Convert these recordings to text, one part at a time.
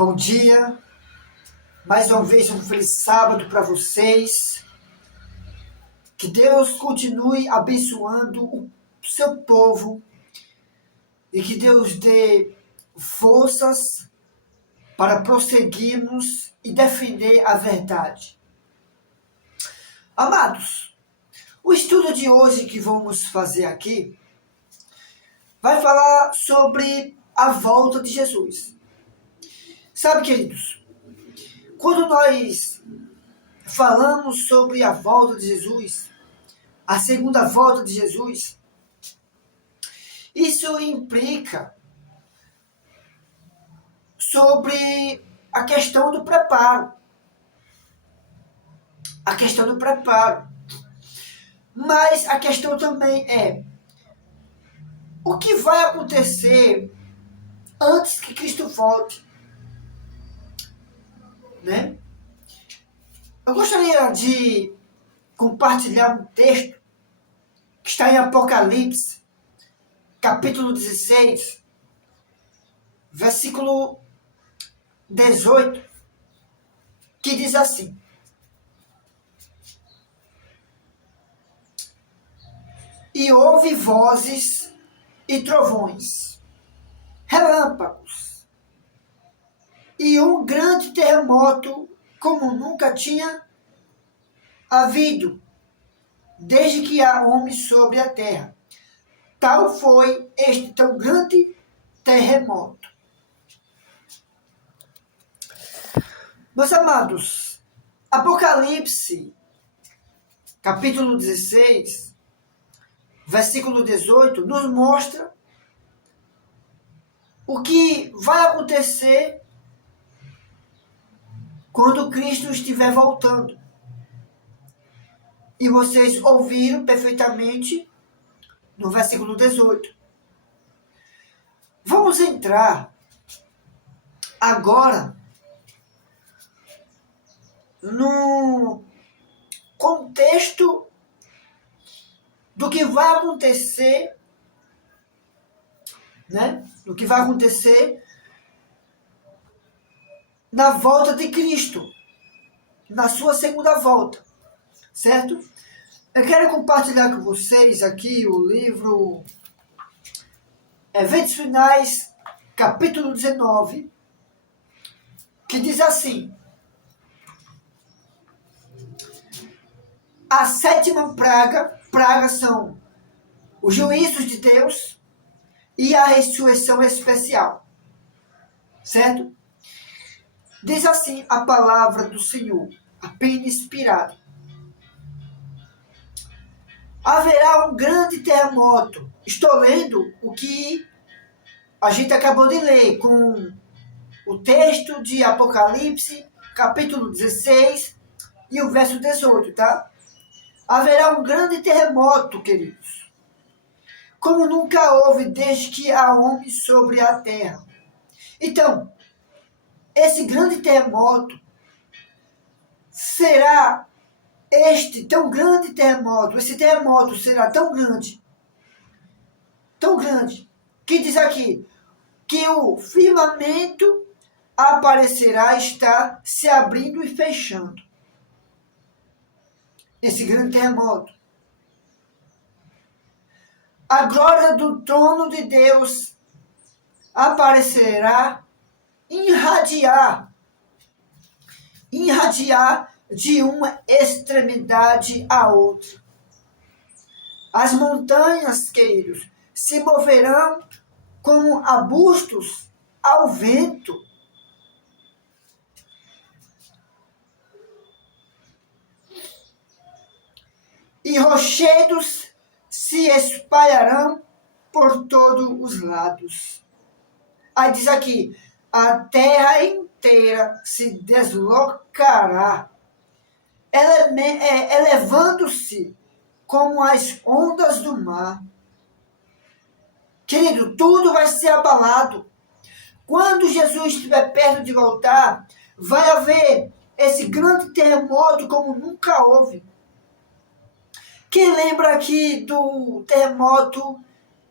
Bom dia, mais uma vez um feliz sábado para vocês. Que Deus continue abençoando o seu povo e que Deus dê forças para prosseguirmos e defender a verdade. Amados, o estudo de hoje que vamos fazer aqui vai falar sobre a volta de Jesus. Sabe, queridos, quando nós falamos sobre a volta de Jesus, a segunda volta de Jesus, isso implica sobre a questão do preparo. A questão do preparo. Mas a questão também é o que vai acontecer antes que Cristo volte, né? Eu gostaria de compartilhar um texto que está em Apocalipse, capítulo 16, versículo 18, que diz assim: E houve vozes e trovões, relâmpagos, e um grande terremoto como nunca tinha havido, desde que há homens sobre a terra. Tal foi este tão grande terremoto. Meus amados, Apocalipse, capítulo 16, versículo 18, nos mostra o que vai acontecer quando Cristo estiver voltando. E vocês ouviram perfeitamente no versículo 18. Vamos entrar agora no contexto do que vai acontecer, né? Do que vai acontecer na volta de Cristo, na sua segunda volta, certo? Eu quero compartilhar com vocês aqui o livro Eventos Finais, capítulo 19, que diz assim: a sétima praga são os juízos de Deus e a ressurreição especial, certo? Diz assim a palavra do Senhor, apenas inspirada: haverá um grande terremoto. Estou lendo o que a gente acabou de ler com o texto de Apocalipse, capítulo 16 e o verso 18, tá? Haverá um grande terremoto, queridos, como nunca houve desde que há homens sobre a terra. Então, esse grande terremoto será este tão grande terremoto, esse terremoto será tão grande, que diz aqui, que o firmamento aparecerá, está se abrindo e fechando. Esse grande terremoto. A glória do trono de Deus aparecerá, irradiar de uma extremidade à outra. As montanhas, queridos, se moverão como arbustos ao vento. E rochedos se espalharão por todos os lados. Aí diz aqui, a terra inteira se deslocará, elevando-se como as ondas do mar. Querido, tudo vai ser abalado. Quando Jesus estiver perto de voltar, vai haver esse grande terremoto como nunca houve. Quem lembra aqui do terremoto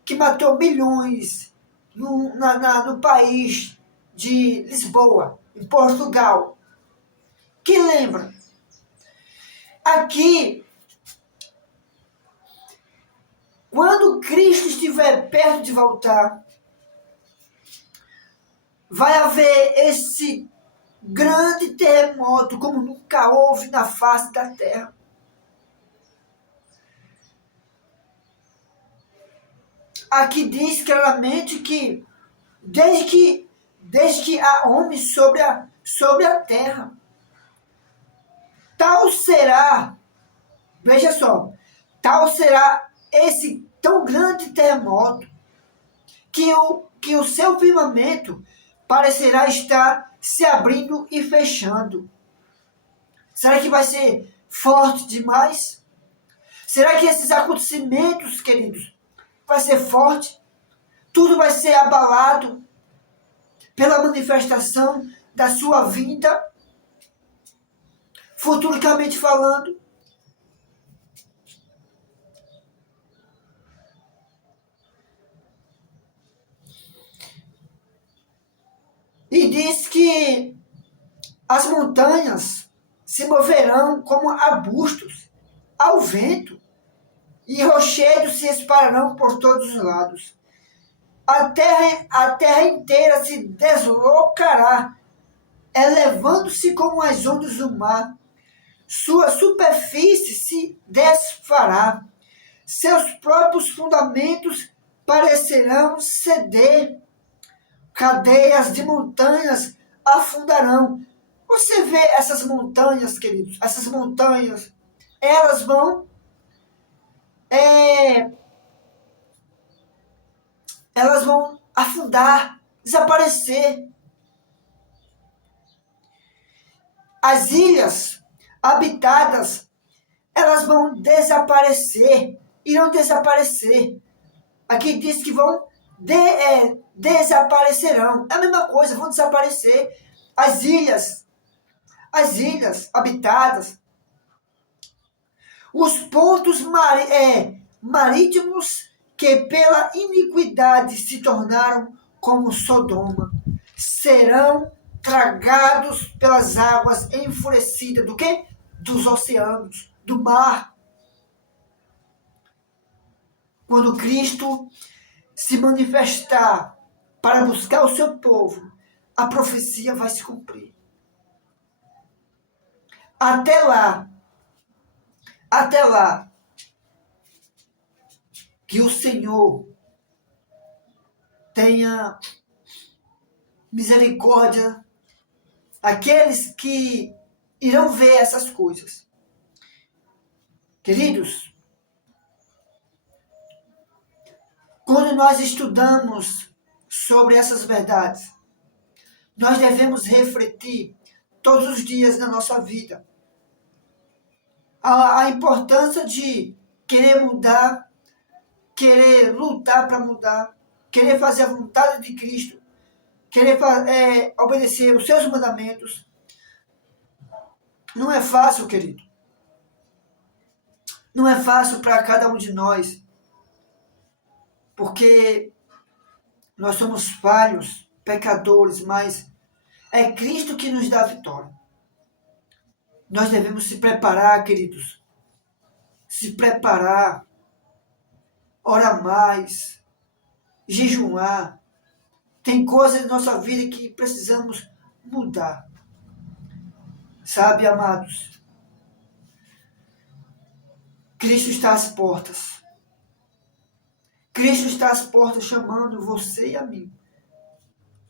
que matou milhões no país de Lisboa? em Portugal, que lembra, aqui, quando Cristo estiver perto de voltar, vai haver esse grande terremoto como nunca houve na face da terra. Aqui diz claramente que desde que há homem sobre a terra, tal será, veja só, tal será esse tão grande terremoto que o seu firmamento parecerá estar se abrindo e fechando. Será que vai ser forte demais? Será que esses acontecimentos, queridos, vai ser forte? Tudo vai ser abalado pela manifestação da sua vinda, futuricamente falando? E diz que as montanhas se moverão como arbustos ao vento, e rochedos se espalharão por todos os lados. A terra inteira se deslocará, elevando-se como as ondas do mar. Sua superfície se desfará. Seus próprios fundamentos parecerão ceder. Cadeias de montanhas afundarão. Você vê essas montanhas, queridos? Essas montanhas, elas vão afundar, desaparecer. As ilhas habitadas, elas vão desaparecer, irão desaparecer. Aqui diz que vão desaparecerão. É a mesma coisa, vão desaparecer. As ilhas habitadas, os pontos marítimos que pela iniquidade se tornaram como Sodoma, serão tragados pelas águas enfurecidas do quê? Dos oceanos, do mar. Quando Cristo se manifestar para buscar o seu povo, a profecia vai se cumprir. Até lá, que o Senhor tenha misericórdia aqueles que irão ver essas coisas. Queridos, quando nós estudamos sobre essas verdades, nós devemos refletir todos os dias na nossa vida a importância de querer mudar, querer lutar para mudar, querer fazer a vontade de Cristo, querer obedecer os seus mandamentos. Não é fácil, querido. Não é fácil para cada um de nós, porque nós somos falhos, pecadores, mas é Cristo que nos dá a vitória. Nós devemos se preparar, queridos. Se preparar, orar mais, jejuar. Tem coisas na nossa vida que precisamos mudar. Sabe, amados? Cristo está às portas. Cristo está às portas chamando você e a mim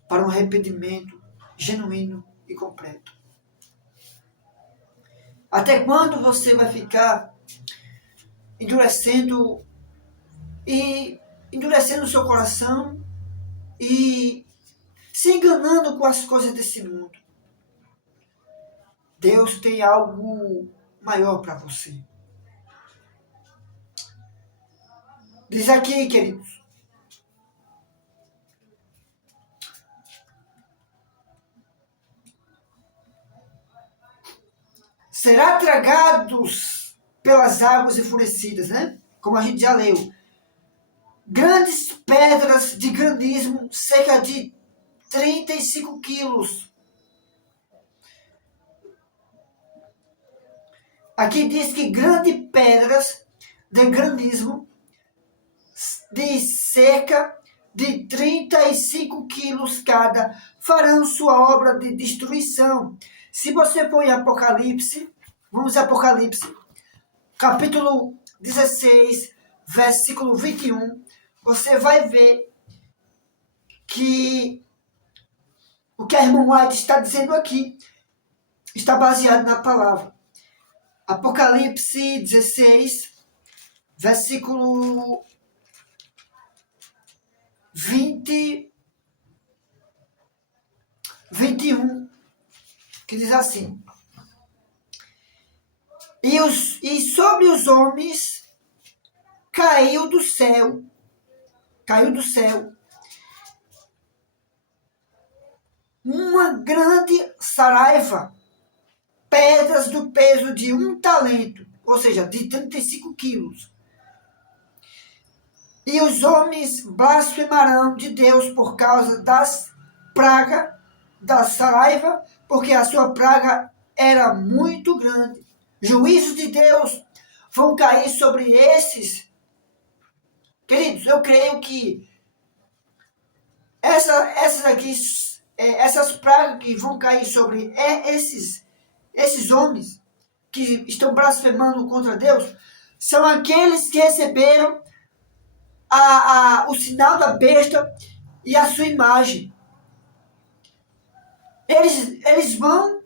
para um arrependimento genuíno e completo. Até quando você vai ficar endurecendo o seu coração e se enganando com as coisas desse mundo? Deus tem algo maior para você. Diz aqui, queridos. Será tragados pelas águas enfurecidas, né? Como a gente já leu. Grandes pedras de granizo, cerca de 35 quilos, Aqui diz que grandes pedras de granizo de cerca de 35 quilos cada farão sua obra de destruição. Se você for em Apocalipse, vamos a Apocalipse, capítulo 16, versículo 21, você vai ver que o que a irmã White está dizendo aqui está baseado na palavra. Apocalipse 16, versículo 21, que diz assim: E sobre os homens caiu do céu uma grande saraiva, pedras do peso de 1 talento, ou seja, de 35 quilos. E os homens blasfemarão de Deus por causa das pragas da saraiva, porque a sua praga era muito grande. Juízos de Deus vão cair sobre esses. Queridos, eu creio que essas pragas que vão cair sobre esses homens que estão blasfemando contra Deus, são aqueles que receberam o sinal da besta e a sua imagem. Eles vão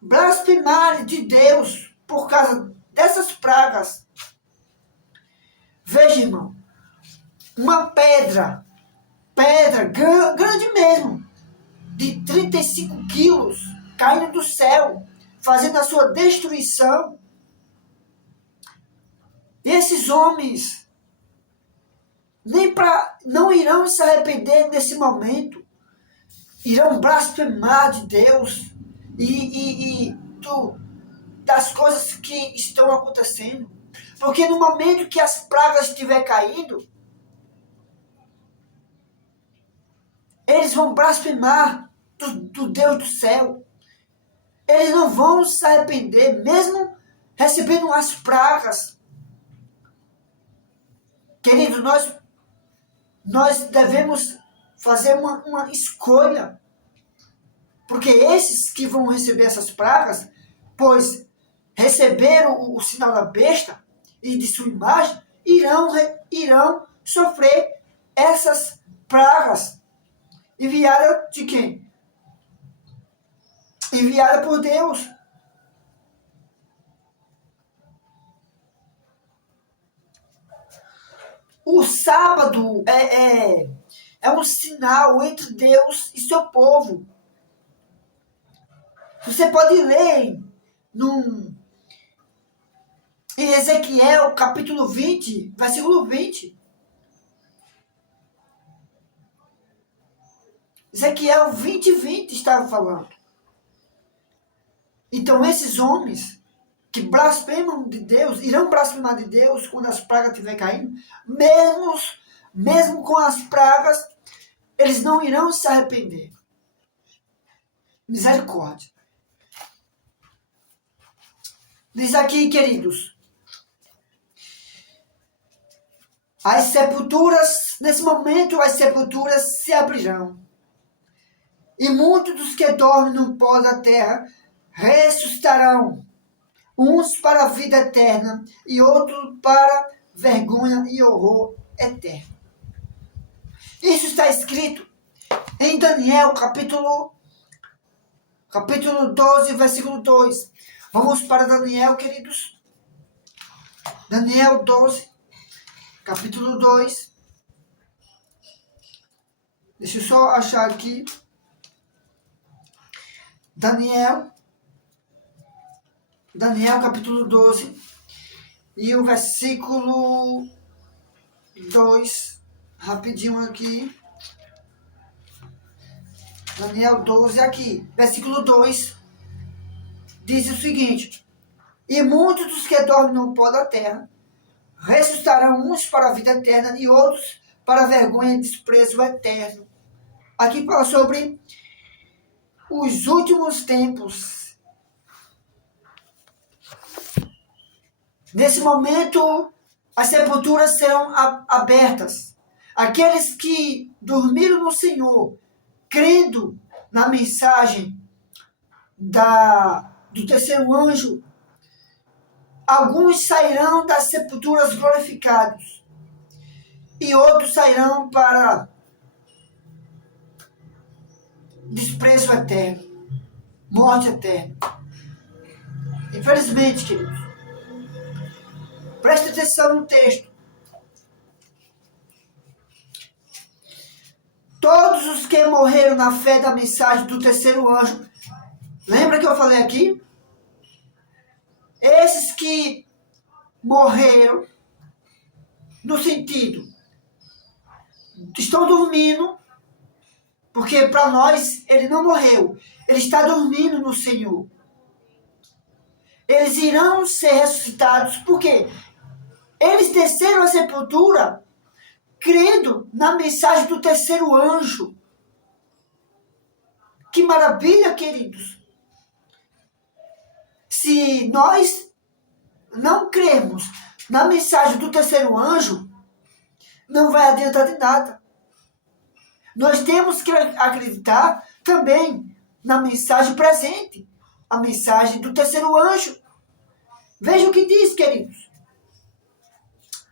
blasfemar de Deus por causa dessas pragas. Veja, irmão, uma pedra grande mesmo, de 35 quilos, caindo do céu, fazendo a sua destruição. E esses homens não irão se arrepender nesse momento, irão blasfemar de Deus das coisas que estão acontecendo. Porque no momento que as pragas estiver caindo, eles vão blasfemar do Deus do céu. Eles não vão se arrepender, mesmo recebendo as pragas. Querido, nós devemos fazer uma escolha. Porque esses que vão receber essas pragas, pois receberam o sinal da besta e de sua imagem, irão sofrer essas pragas. Enviada de quem? Enviada por Deus. O sábado é um sinal entre Deus e seu povo. Você pode ler em Ezequiel, capítulo 20, versículo 20. Ezequiel 20 estava falando. Então esses homens que blasfemam de Deus, irão blasfemar de Deus quando as pragas estiverem caindo, mesmo com as pragas, eles não irão se arrepender. Misericórdia. Diz aqui, queridos, as sepulturas, nesse momento as sepulturas se abrirão. E muitos dos que dormem no pó da terra ressuscitarão, uns para a vida eterna e outros para vergonha e horror eterno. Isso está escrito em Daniel, capítulo 12, versículo 2. Vamos para Daniel, queridos. Daniel 12, capítulo 2. Deixa eu só achar aqui. Daniel, capítulo 12, e o versículo 2, rapidinho aqui. Daniel 12 aqui, versículo 2, diz o seguinte: E muitos dos que dormem no pó da terra ressuscitarão, uns para a vida eterna e outros para a vergonha e desprezo eterno. Aqui fala sobre os últimos tempos. Nesse momento, as sepulturas serão abertas. Aqueles que dormiram no Senhor, crendo na mensagem do terceiro anjo, alguns sairão das sepulturas glorificados e outros sairão para desprezo eterno, morte eterna. Infelizmente, queridos, preste atenção no texto. Todos os que morreram na fé da mensagem do terceiro anjo, lembra que eu falei aqui? Esses que morreram, no sentido, estão dormindo, porque para nós ele não morreu, ele está dormindo no Senhor. Eles irão ser ressuscitados, porque eles desceram a sepultura crendo na mensagem do terceiro anjo. Que maravilha, queridos! Se nós não cremos na mensagem do terceiro anjo, não vai adiantar de nada. Nós temos que acreditar também na mensagem presente, a mensagem do terceiro anjo. Veja o que diz, queridos.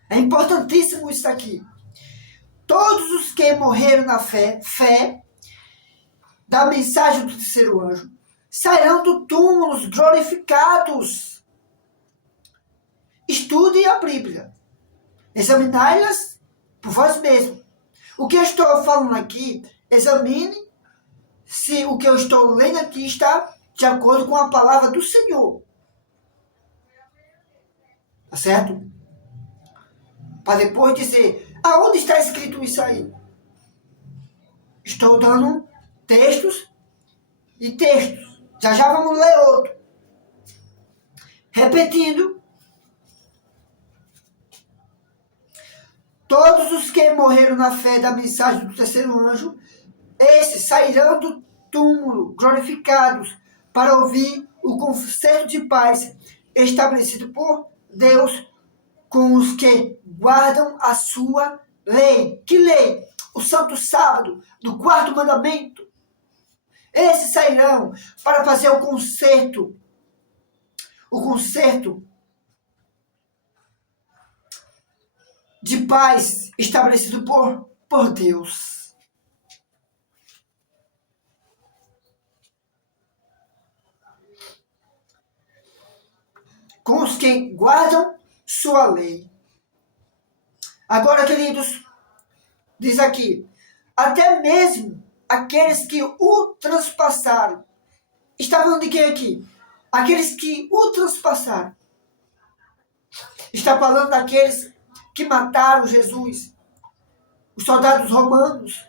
É importantíssimo isso aqui. Todos os que morreram na fé da mensagem do terceiro anjo, sairão do túmulos glorificados. Estude a Bíblia. Examinai-las por vós mesmos. O que eu estou falando aqui, examine se o que eu estou lendo aqui está de acordo com a palavra do Senhor. Tá certo? Para depois dizer, aonde está escrito isso aí? Estou dando textos e textos. Já vamos ler outro. Repetindo. Todos os que morreram na fé da mensagem do terceiro anjo, esses sairão do túmulo glorificados para ouvir o concerto de paz estabelecido por Deus com os que guardam a sua lei. Que lei? O Santo Sábado, do quarto mandamento. Esses sairão para fazer o concerto de paz estabelecido por Deus. Com os que guardam sua lei. Agora, queridos, diz aqui, até mesmo aqueles que o transpassaram. Está falando de quem aqui? Aqueles que o transpassaram. Está falando daqueles que mataram Jesus, os soldados romanos,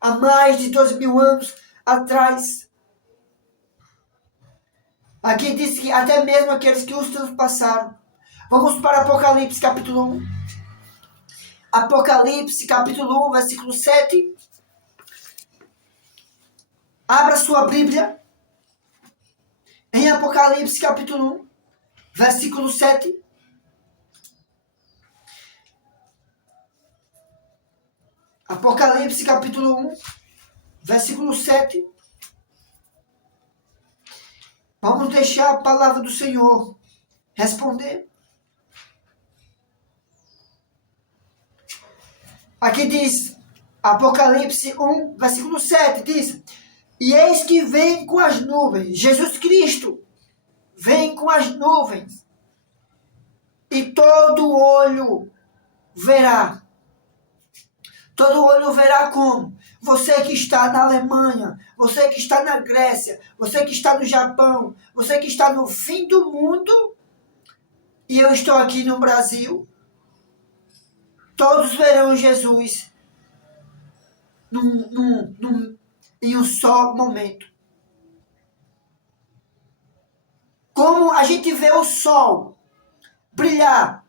há mais de 2.000 anos atrás. Aqui diz que até mesmo aqueles que os transpassaram. Vamos para Apocalipse capítulo 1. Apocalipse capítulo 1, versículo 7. Abra sua Bíblia. Em Apocalipse capítulo 1, versículo 7. Apocalipse capítulo 1, versículo 7. Vamos deixar a palavra do Senhor responder. Aqui diz, Apocalipse 1, versículo 7, diz: e eis que vem com as nuvens, Jesus Cristo vem com as nuvens, e todo olho verá. Todo olho verá como? Você que está na Alemanha, você que está na Grécia, você que está no Japão, você que está no fim do mundo, e eu estou aqui no Brasil, todos verão Jesus em um só momento. Como a gente vê o sol brilhar,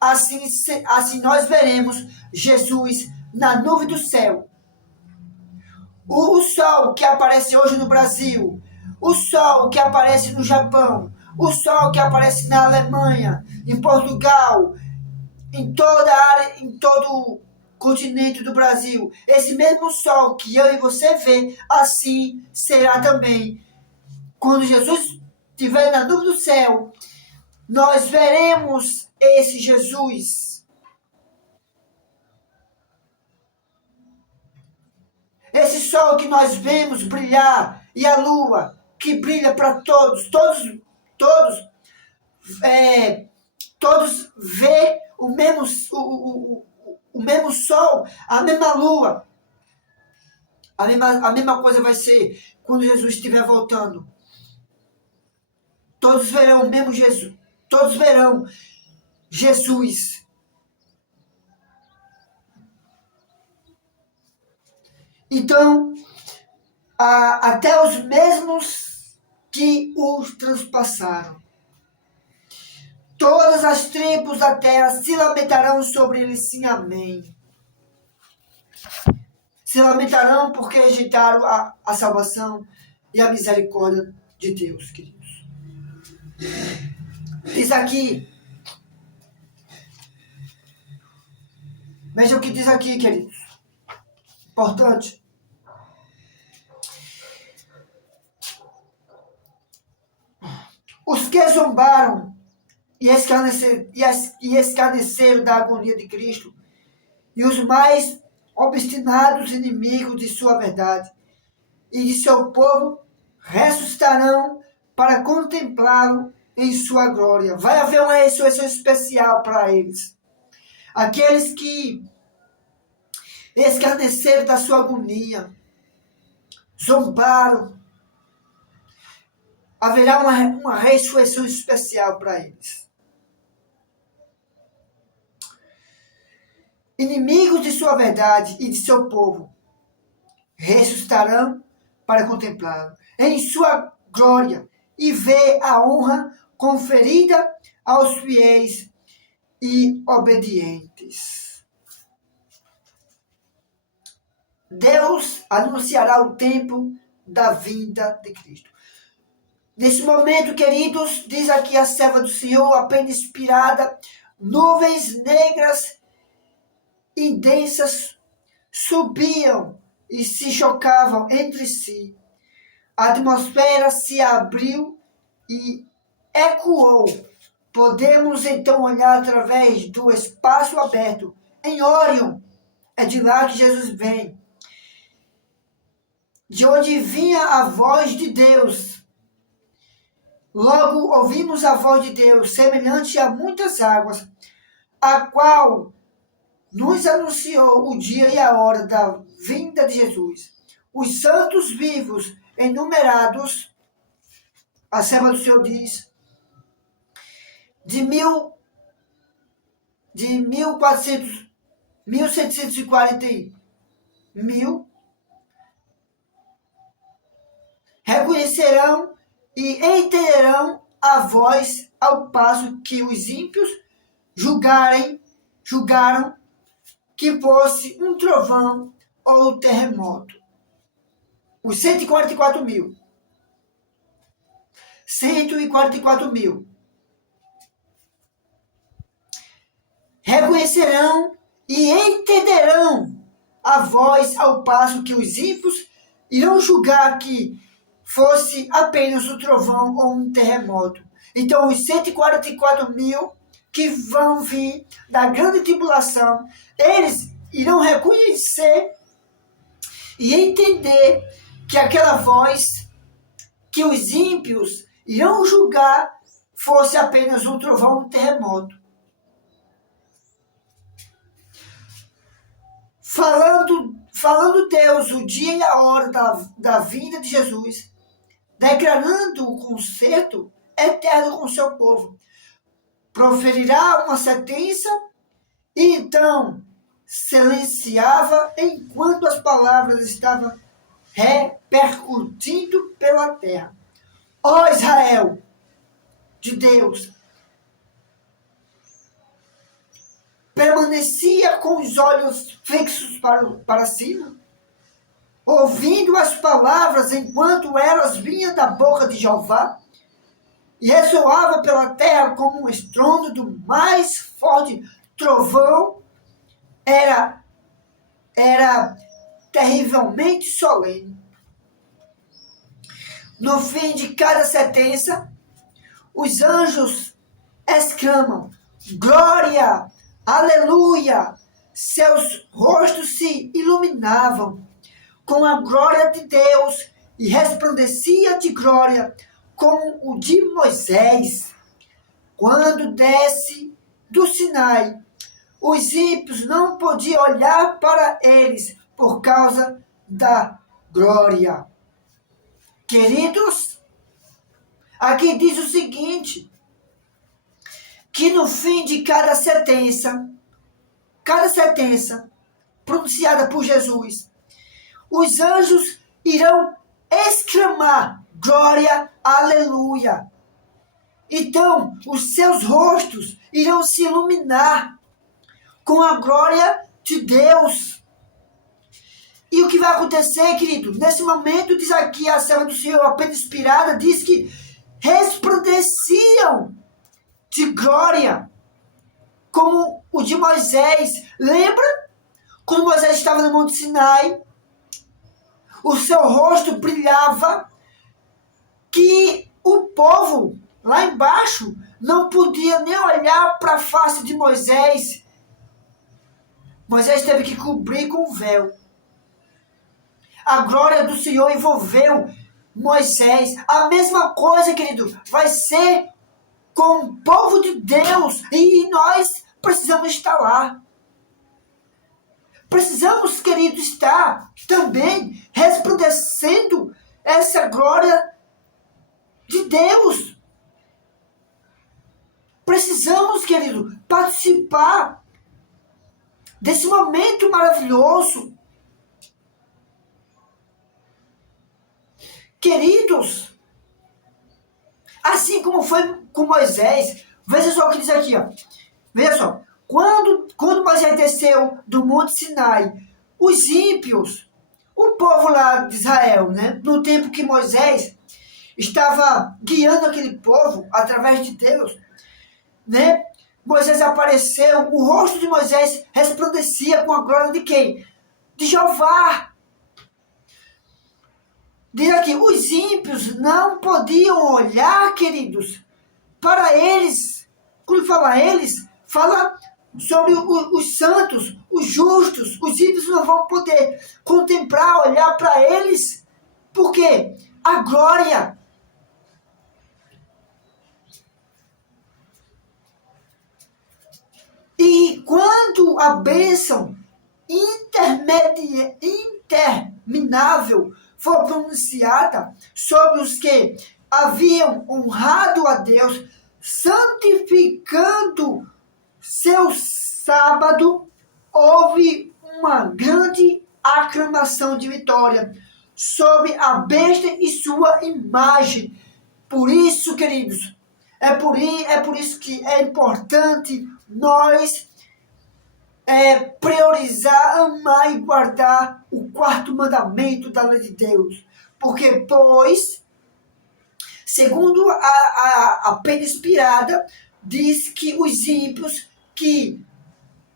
assim nós veremos Jesus na nuvem do céu. O sol que aparece hoje no Brasil, o sol que aparece no Japão, O sol que aparece na Alemanha, em Portugal, em toda a área, em todo o continente do Brasil, esse mesmo sol que eu e você vê, assim será também. Quando Jesus estiver na nuvem do céu, nós veremos esse Jesus. Esse sol que nós vemos brilhar e a lua que brilha para todos, todos vê o mesmo sol, a mesma lua. A mesma coisa vai ser quando Jesus estiver voltando. Todos verão o mesmo Jesus. Todos verão Jesus. Então, até os mesmos que os transpassaram. Todas as tribos da terra se lamentarão sobre ele, sim, amém. Se lamentarão porque rejeitaram a salvação e a misericórdia de Deus, queridos. Diz aqui, veja o que diz aqui, queridos. Importante. Os que zombaram e escarneceram da agonia de Cristo, e os mais obstinados inimigos de sua verdade e de seu povo ressuscitarão para contemplá-lo em sua glória. Vai haver uma ressurreição especial para eles. Aqueles que escarneceram da sua agonia, zombaram, haverá uma ressurreição especial para eles. Inimigos de sua verdade e de seu povo ressuscitarão para contemplá-lo em sua glória e ver a honra conferida aos fiéis e obedientes. Deus anunciará o tempo da vinda de Cristo. Nesse momento, queridos, diz aqui a serva do Senhor, apenas inspirada, nuvens negras e densas subiam e se chocavam entre si. A atmosfera se abriu e ecoou. Podemos então olhar através do espaço aberto em Órion. É de lá que Jesus vem. De onde vinha a voz de Deus. Logo ouvimos a voz de Deus, semelhante a muitas águas, a qual nos anunciou o dia e a hora da vinda de Jesus. Os santos vivos, enumerados, a serva do Senhor diz, de 1740 reconhecerão e entenderão a voz, ao passo que os ímpios julgaram que fosse um trovão ou terremoto. Os 144 mil. 144 mil. Reconhecerão e entenderão a voz, ao passo que os ímpios irão julgar que fosse apenas um trovão ou um terremoto. Então, os 144 mil que vão vir da grande tribulação, eles irão reconhecer e entender que aquela voz que os ímpios irão julgar fosse apenas um trovão, um terremoto. Falando Deus o dia e a hora da vinda de Jesus, declarando o concerto eterno com o seu povo, proferirá uma sentença e então silenciava enquanto as palavras estavam repercutindo pela terra. Ó Israel, de Deus, permanecia com os olhos fixos para cima, ouvindo as palavras enquanto elas vinham da boca de Jeová. e ressoava pela terra como um estrondo do mais forte trovão, era terrivelmente solene. No fim de cada sentença, os anjos exclamam: glória, aleluia! Seus rostos se iluminavam com a glória de Deus e resplandecia de glória como o de Moisés, quando desce do Sinai. Os ímpios não podiam olhar para eles por causa da glória. Queridos, aqui diz o seguinte, que no fim de cada sentença pronunciada por Jesus, os anjos irão exclamar glória, aleluia. Então, os seus rostos irão se iluminar com a glória de Deus. E o que vai acontecer, querido? Nesse momento, diz aqui a serva do Senhor, a pena inspirada, diz que resplandeciam de glória, como o de Moisés. Lembra? Quando Moisés estava no Monte Sinai, o seu rosto brilhava, que o povo lá embaixo não podia nem olhar para a face de Moisés. Moisés teve que cobrir com o véu. A glória do Senhor envolveu Moisés. A mesma coisa, querido, vai ser com o povo de Deus. E nós precisamos estar lá. Precisamos, querido, estar também resplandecendo essa glória de Deus. Precisamos, querido, participar desse momento maravilhoso. Queridos, assim como foi com Moisés, veja só o que diz aqui, ó. Veja só, quando Moisés desceu do Monte Sinai, os ímpios, o povo lá de Israel, né, no tempo que Moisés estava guiando aquele povo através de Deus, né, Moisés apareceu, o rosto de Moisés resplandecia com a glória de quem? De Jeová. Diz aqui, os ímpios não podiam olhar, queridos, para eles. Quando fala eles, fala sobre os santos, os justos. Os ímpios não vão poder contemplar, olhar para eles. Por quê? A glória. E quando a bênção interminável foi pronunciada sobre os que haviam honrado a Deus, santificando seu sábado, houve uma grande aclamação de vitória sobre a besta e sua imagem. Por isso, queridos, é por isso que é importante nós priorizar, amar e guardar o quarto mandamento da lei de Deus. Porque, pois, segundo a pena inspirada, diz que os ímpios, que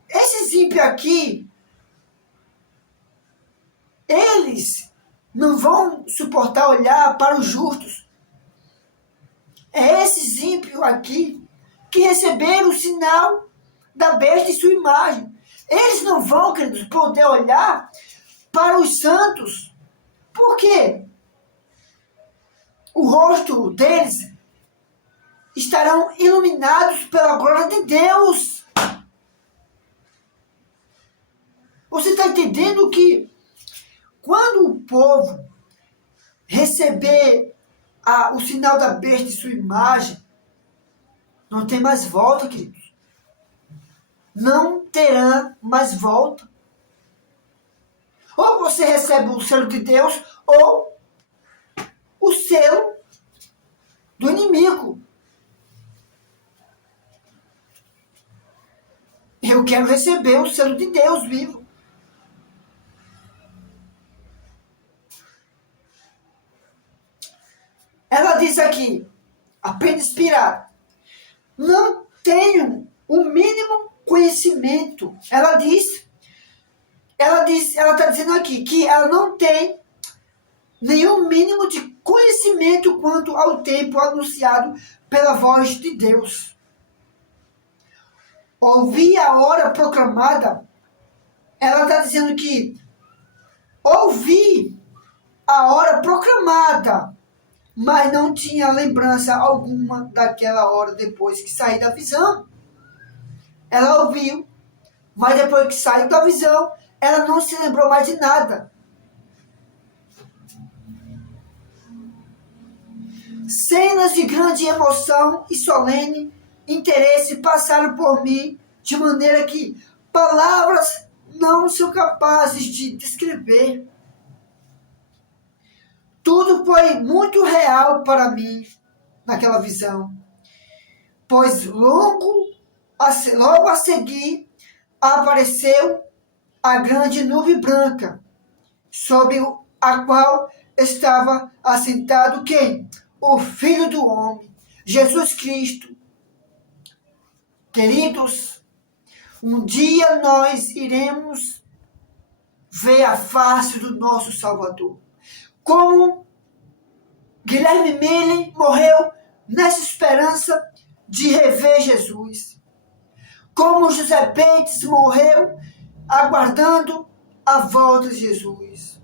esses ímpios aqui, eles não vão suportar olhar para os justos. É esses ímpios aqui que receberam o sinal da besta e sua imagem. Eles não vão, queridos, poder olhar para os santos. Por quê? O rosto deles estarão iluminados pela glória de Deus. Você está entendendo que quando o povo receber o sinal da besta e sua imagem, não tem mais volta, queridos. Não terá mais volta. Ou você recebe o selo de Deus, ou o selo do inimigo. Eu quero receber o selo de Deus vivo. Ela diz aqui, apenas inspirado, não tenho o mínimo conhecimento. Ela está dizendo aqui que ela não tem nenhum mínimo de conhecimento quanto ao tempo anunciado pela voz de Deus. Ouvi a hora proclamada. Ela está dizendo que ouvi a hora proclamada, mas não tinha lembrança alguma daquela hora depois que saí da visão. Ela ouviu, mas depois que saiu da visão, ela não se lembrou mais de nada. Cenas de grande emoção e solene interesse passaram por mim de maneira que palavras não são capazes de descrever. Tudo foi muito real para mim naquela visão, pois logo a seguir apareceu a grande nuvem branca, sobre a qual estava assentado quem? O Filho do Homem, Jesus Cristo. Queridos, um dia nós iremos ver a face do nosso Salvador. Como Guilherme Mille morreu nessa esperança de rever Jesus. Como José Bates morreu aguardando a volta de Jesus.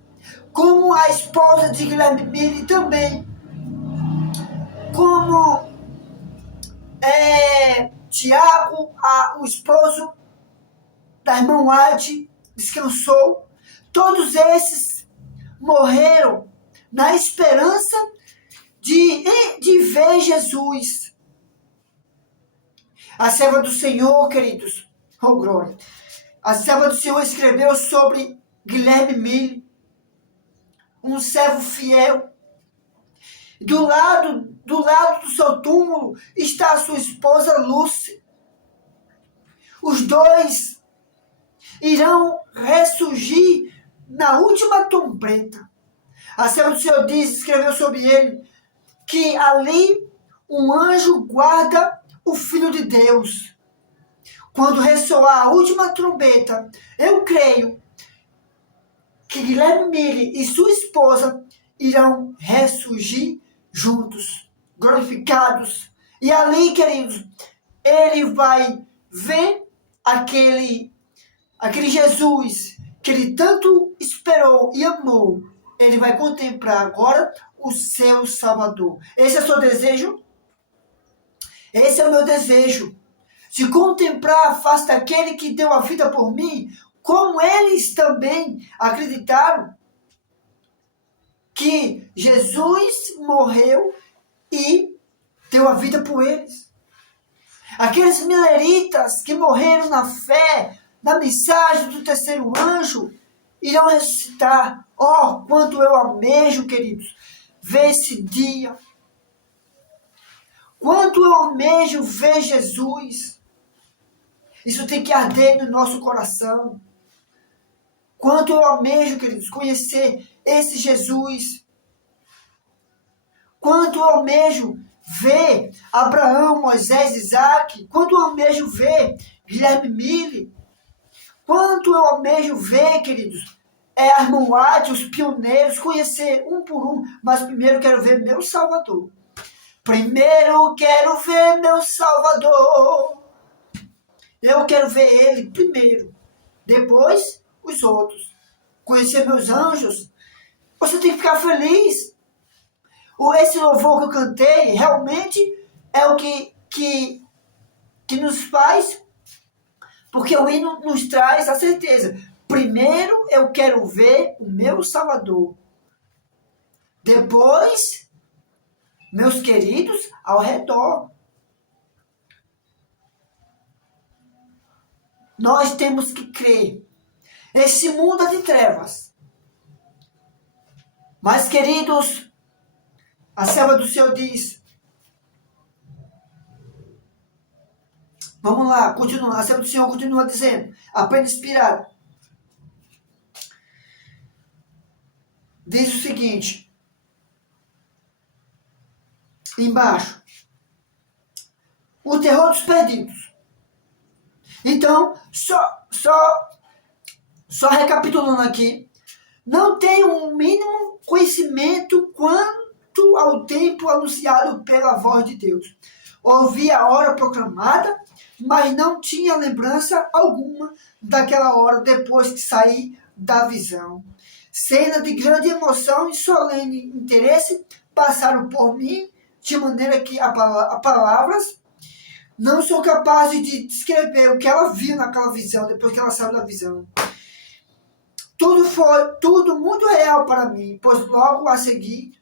Como a esposa de Guilherme Mille também. Como Tiago, o esposo da irmã White, descansou. Todos esses morreram na esperança de ver Jesus. A serva do Senhor, queridos, oh glória, a serva do Senhor escreveu sobre Guilherme Mille, um servo fiel. Do lado do seu túmulo está a sua esposa Lúcia. Os dois irão ressurgir na última trombeta. A serva do Senhor escreveu sobre ele que ali um anjo guarda o Filho de Deus. Quando ressoar a última trombeta, eu creio que Guilherme Mille e sua esposa irão ressurgir juntos, glorificados. E ali, queridos, ele vai ver aquele Jesus que ele tanto esperou e amou. Ele vai contemplar agora o seu Salvador. Esse é o seu desejo? Esse é o meu desejo. De contemplar a face daquele que deu a vida por mim, como eles também acreditaram que Jesus morreu e deu a vida por eles. Aqueles mileritas que morreram na fé, na mensagem do terceiro anjo, irão ressuscitar. Oh, quanto eu almejo, queridos, ver esse dia. Quanto eu almejo ver Jesus. Isso tem que arder no nosso coração. Quanto eu almejo, queridos, conhecer esse Jesus. Quanto eu almejo ver Abraão, Moisés, Isaac. Quanto eu almejo ver Guilherme Mille. Quanto eu almejo ver, queridos, a irmã White, os pioneiros, conhecer um por um. Mas primeiro quero ver meu Salvador. Primeiro quero ver meu Salvador. Eu quero ver ele primeiro. Depois, os outros. Conhecer meus anjos. Você tem que ficar feliz. Esse louvor que eu cantei realmente é o que nos faz, porque o hino nos traz a certeza. Primeiro eu quero ver o meu Salvador. Depois, meus queridos ao redor. Nós temos que crer. Esse mundo é de trevas. Mas, queridos, a serva do Senhor diz. Vamos lá, continua. A serva do Senhor continua dizendo, apenas inspirado. Diz o seguinte. Embaixo. o terror dos perdidos. Então, só recapitulando aqui, não tem um mínimo conhecimento quanto ao tempo anunciado pela voz de Deus. Ouvia a hora proclamada, mas não tinha lembrança alguma daquela hora depois que saí da visão. Cena de grande emoção e solene interesse passaram por mim, de maneira que a palavras não sou capaz de descrever o que ela viu naquela visão, depois que ela saiu da visão. Tudo muito real para mim, pois logo a seguir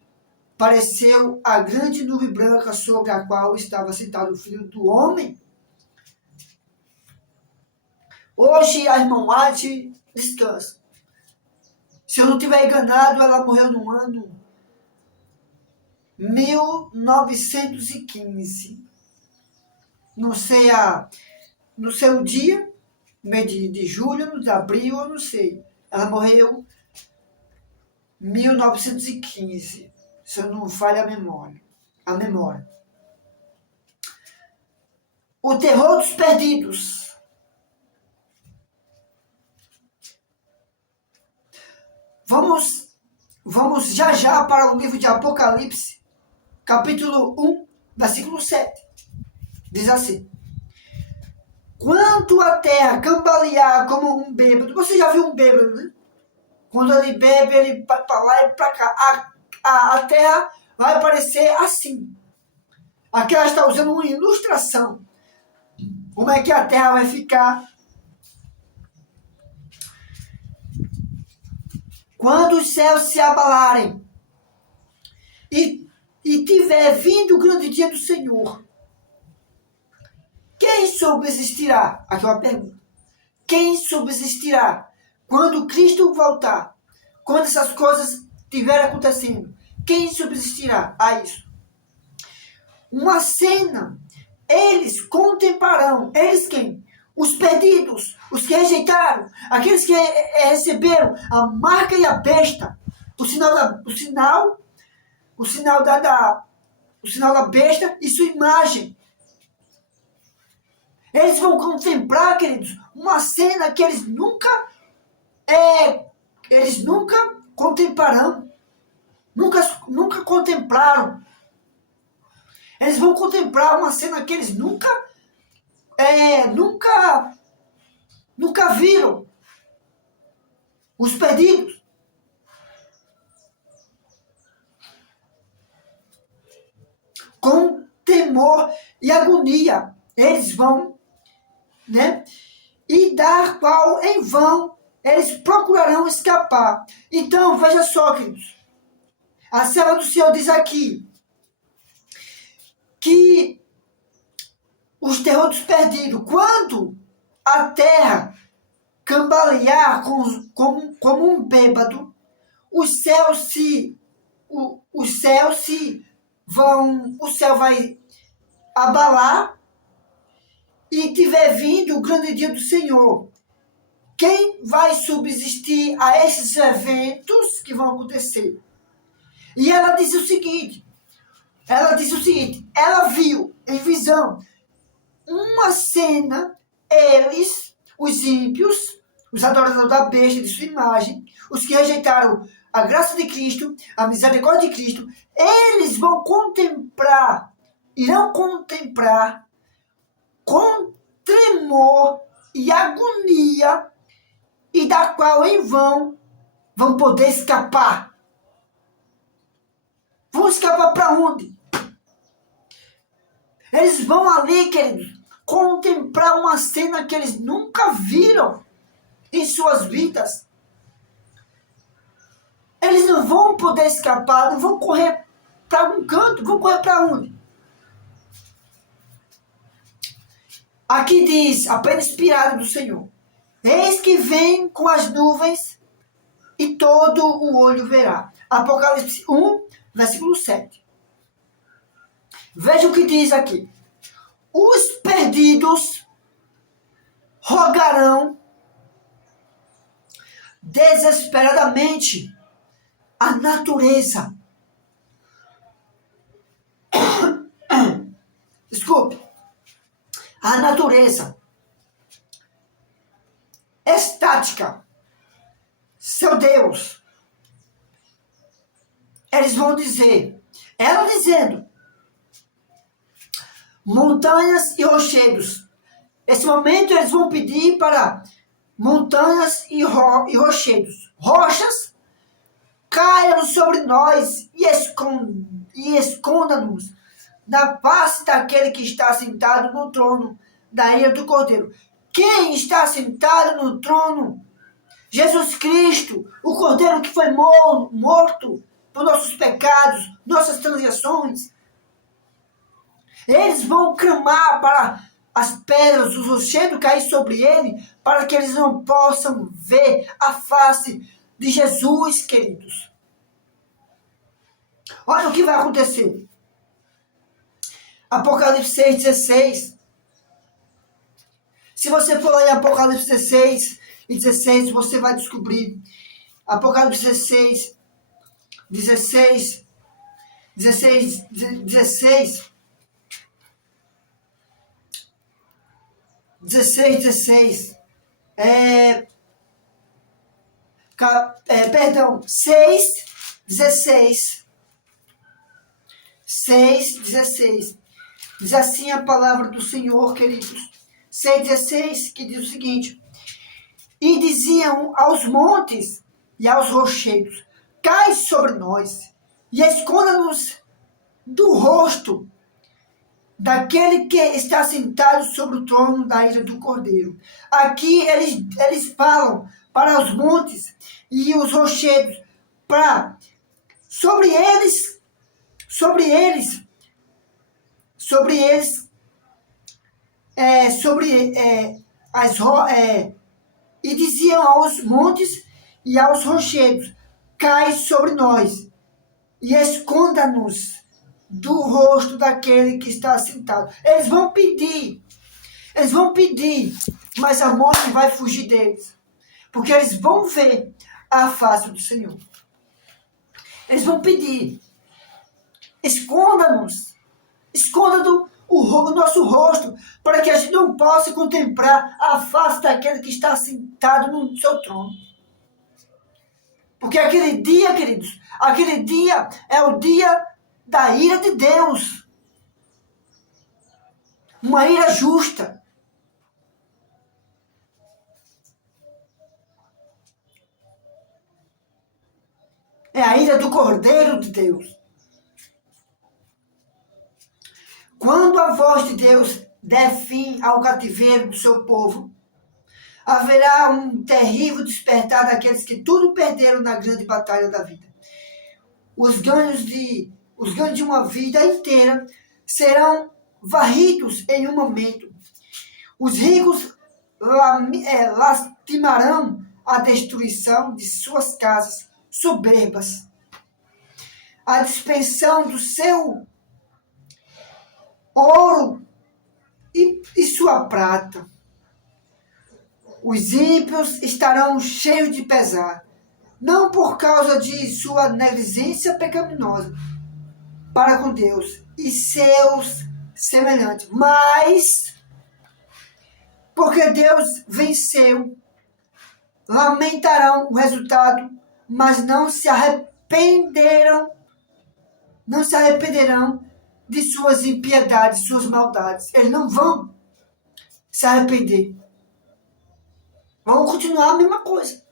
apareceu a grande nuvem branca sobre a qual estava sentado o Filho do Homem. Hoje a irmã White descansa. Se eu não estiver enganado, ela morreu no ano 1915. Não sei o dia, mês de julho, de abril, eu não sei. Ela morreu em 1915, se eu não falho a memória. O terror dos perdidos. Vamos já para o livro de Apocalipse, capítulo 1, versículo 7. Diz assim: quanto a terra cambalear como um bêbado. Você já viu um bêbado, né? Quando ele bebe, ele vai para lá e para cá. A terra vai parecer assim. Aqui ela está usando uma ilustração. Como é que a terra vai ficar quando os céus se abalarem e tiver vindo o grande dia do Senhor. Quem subsistirá? Aqui é uma pergunta. Quem subsistirá quando Cristo voltar? Quando essas coisas estiverem acontecendo? Quem subsistirá a isso? Uma cena. Eles contemplarão. Eles quem? Os perdidos. Os que rejeitaram. Aqueles que receberam a marca e a besta. O sinal da besta e sua imagem. Eles vão contemplar, queridos, uma cena que eles nunca contemplarão. Nunca contemplaram. Eles vão contemplar uma cena que eles nunca viram. Os perdidos. Com temor e agonia, eles vão, né? E dar qual em vão eles procurarão escapar. Então, veja só, queridos. A serva do Senhor diz aqui que os terrores perdidos, quando a terra cambalear como um bêbado, o céu vai abalar e tiver vindo o grande dia do Senhor. Quem vai subsistir a esses eventos que vão acontecer? E ela diz o seguinte, ela viu em visão uma cena, eles, os ímpios, os adoradores da besta de sua imagem, os que rejeitaram a graça de Cristo, a misericórdia de Cristo, eles irão contemplar com tremor e agonia, e da qual em vão poder escapar. Vão escapar para onde? Eles vão ali, queridos, contemplar uma cena que eles nunca viram em suas vidas. Eles não vão poder escapar, não vão correr para algum canto, vão correr para onde? Aqui diz, apenas inspirado do Senhor: eis que vem com as nuvens e todo o olho verá. Apocalipse 1, versículo 7. Veja o que diz aqui. Os perdidos rogarão desesperadamente a natureza. Desculpe. a natureza estática, seu Deus, eles vão dizer, ela dizendo, montanhas e rochedos. Nesse momento eles vão pedir para montanhas e rochedos, rochas, caiam sobre nós e esconda-nos da face daquele que está sentado no trono da ira do Cordeiro. Quem está sentado no trono? Jesus Cristo, o Cordeiro que foi morto por nossos pecados, nossas transgressões. Eles vão clamar para as pedras, os rochedos cair sobre ele, para que eles não possam ver a face de Jesus, queridos. Olha o que vai acontecer. Apocalipse 6:16. Se você for lá em Apocalipse 16, você vai descobrir. Apocalipse 16, 6:16. Diz assim a palavra do Senhor, queridos. 6:16, que diz o seguinte: e diziam aos montes e aos rochedos, cai sobre nós e esconda-nos do rosto daquele que está sentado sobre o trono da ira do Cordeiro. Aqui eles falam para os montes e os rochedos, para sobre eles e diziam aos montes e aos rochedos, cai sobre nós e esconda-nos do rosto daquele que está sentado. Eles vão pedir, mas a morte vai fugir deles, porque eles vão ver a face do Senhor. Eles vão pedir, esconda-nos, esconda o nosso rosto, para que a gente não possa contemplar a face daquele que está sentado no seu trono. Porque aquele dia, queridos, aquele dia é o dia da ira de Deus. Uma ira justa. É a ira do Cordeiro de Deus. Quando a voz de Deus der fim ao cativeiro do seu povo, haverá um terrível despertar daqueles que tudo perderam na grande batalha da vida. Os ganhos de uma vida inteira serão varridos em um momento. Os ricos lastimarão a destruição de suas casas soberbas, a dispensão do seu ouro e sua prata. Os ímpios estarão cheios de pesar, não por causa de sua negligência pecaminosa para com Deus e seus semelhantes, mas porque Deus venceu, lamentarão o resultado, mas não se arrependerão de suas impiedades, suas maldades. Eles não vão se arrepender. Vão continuar a mesma coisa.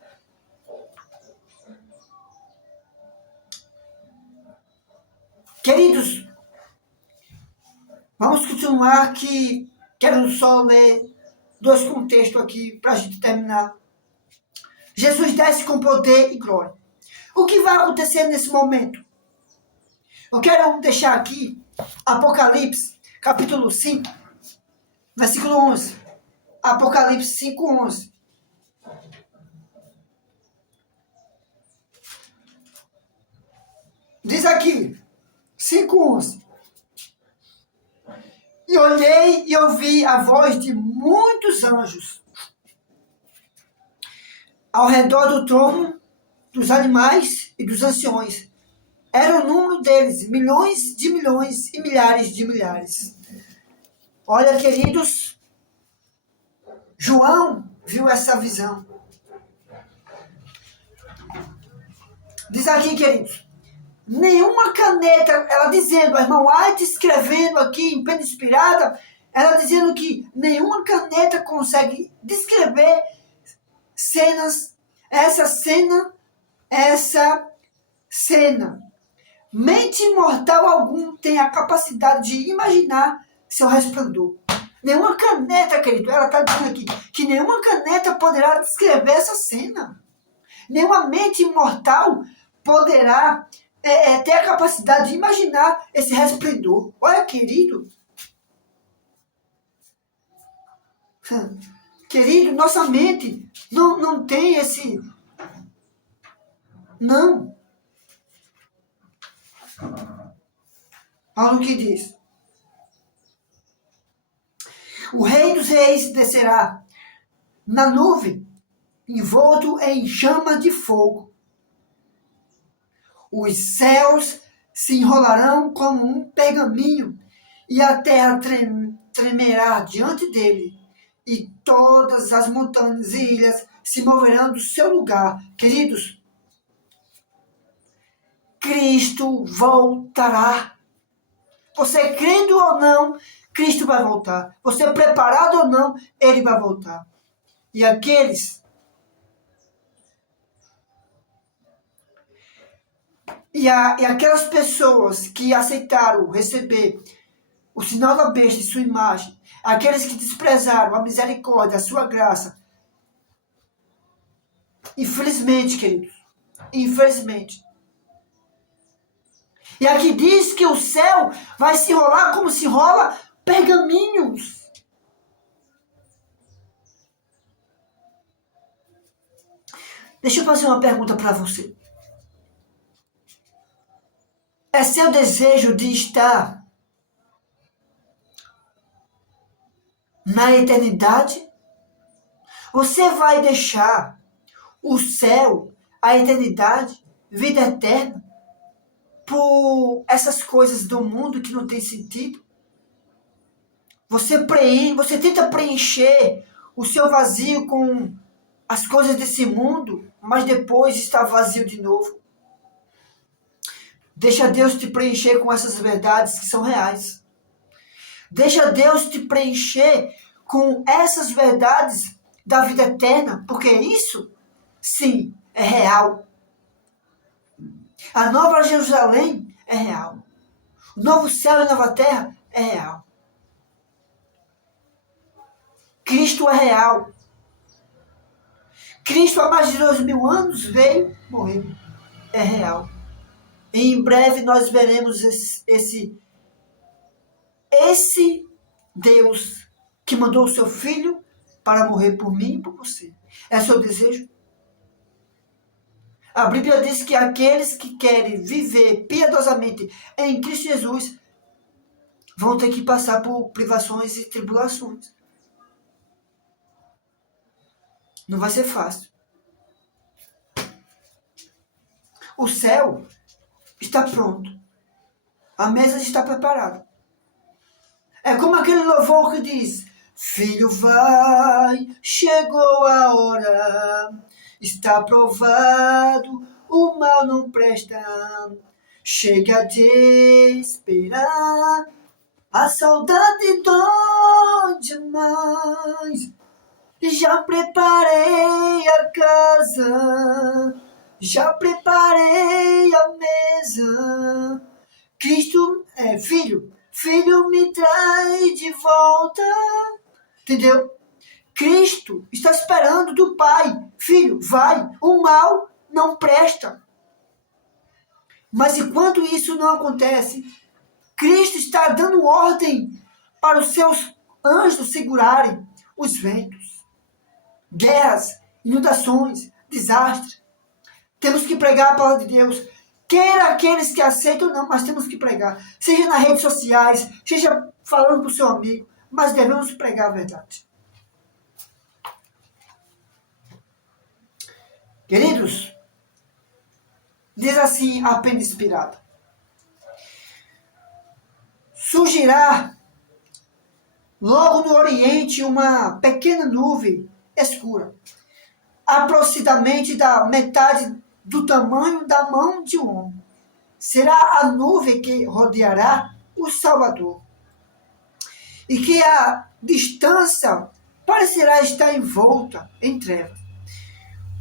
Queridos, vamos continuar aqui. Quero só ler 2 contextos aqui para a gente terminar. Jesus desce com poder e glória. O que vai acontecer nesse momento? Eu quero deixar aqui Apocalipse, capítulo 5, versículo 11. Apocalipse 5, 11. Diz aqui, 5:11. E olhei e ouvi a voz de muitos anjos ao redor do trono, dos animais e dos anciões. Era o número deles, milhões de milhões e milhares de milhares. Olha, queridos, João viu essa visão. Diz aqui, queridos, nenhuma caneta, ela dizendo, a irmã White escrevendo aqui em pena inspirada, ela dizendo que nenhuma caneta consegue descrever essa cena. Mente mortal algum tem a capacidade de imaginar seu resplendor. Nenhuma caneta, querido, ela está dizendo aqui que nenhuma caneta poderá descrever essa cena. Nenhuma mente mortal poderá ter a capacidade de imaginar esse resplendor. Olha, querido. Querido, nossa mente não tem esse... Não. Olha o que diz. O Rei dos Reis descerá na nuvem, envolto em chama de fogo. Os céus se enrolarão como um pergaminho, e a terra tremerá diante dele, e todas as montanhas e ilhas se moverão do seu lugar. Queridos, Cristo voltará. Você crendo ou não, Cristo vai voltar. Você preparado ou não, Ele vai voltar. E aqueles... E aquelas pessoas que aceitaram receber o sinal da besta e sua imagem, aqueles que desprezaram a misericórdia, a sua graça, infelizmente, queridos, infelizmente. E aqui diz que o céu vai se enrolar como se enrola pergaminhos. Deixa eu fazer uma pergunta para você. É seu desejo de estar na eternidade? Você vai deixar o céu, a eternidade, vida eterna, por essas coisas do mundo que não tem sentido? Você tenta preencher o seu vazio com as coisas desse mundo, mas depois está vazio de novo. Deixa Deus te preencher com essas verdades que são reais. Deixa Deus te preencher com essas verdades da vida eterna, porque isso, sim, é real. A nova Jerusalém é real. O novo céu e a nova terra é real. Cristo é real. Cristo há mais de 2000 anos veio, morreu. É real. E em breve nós veremos esse Deus que mandou o seu Filho para morrer por mim e por você. É seu desejo? A Bíblia diz que aqueles que querem viver piedosamente em Cristo Jesus vão ter que passar por privações e tribulações. Não vai ser fácil. O céu está pronto. A mesa está preparada. É como aquele louvor que diz: Filho vai, chegou a hora, está provado, o mal não presta. Chega de esperar, a saudade dói demais. Já preparei a casa, já preparei a mesa. Cristo é filho me traz de volta. Entendeu? Cristo está esperando do Pai. Filho, vai, o mal não presta. Mas enquanto isso não acontece, Cristo está dando ordem para os seus anjos segurarem os ventos. Guerras, inundações, desastres. Temos que pregar a palavra de Deus. Queira aqueles que aceitam ou não, mas temos que pregar. Seja nas redes sociais, seja falando para o seu amigo, mas devemos pregar a verdade. Queridos, diz assim a pena inspirada: surgirá Logo no oriente, uma pequena nuvem escura, aproximadamente da metade do tamanho da mão de um homem. Será a nuvem que rodeará o Salvador, e que a distância parecerá estar envolta em trevas.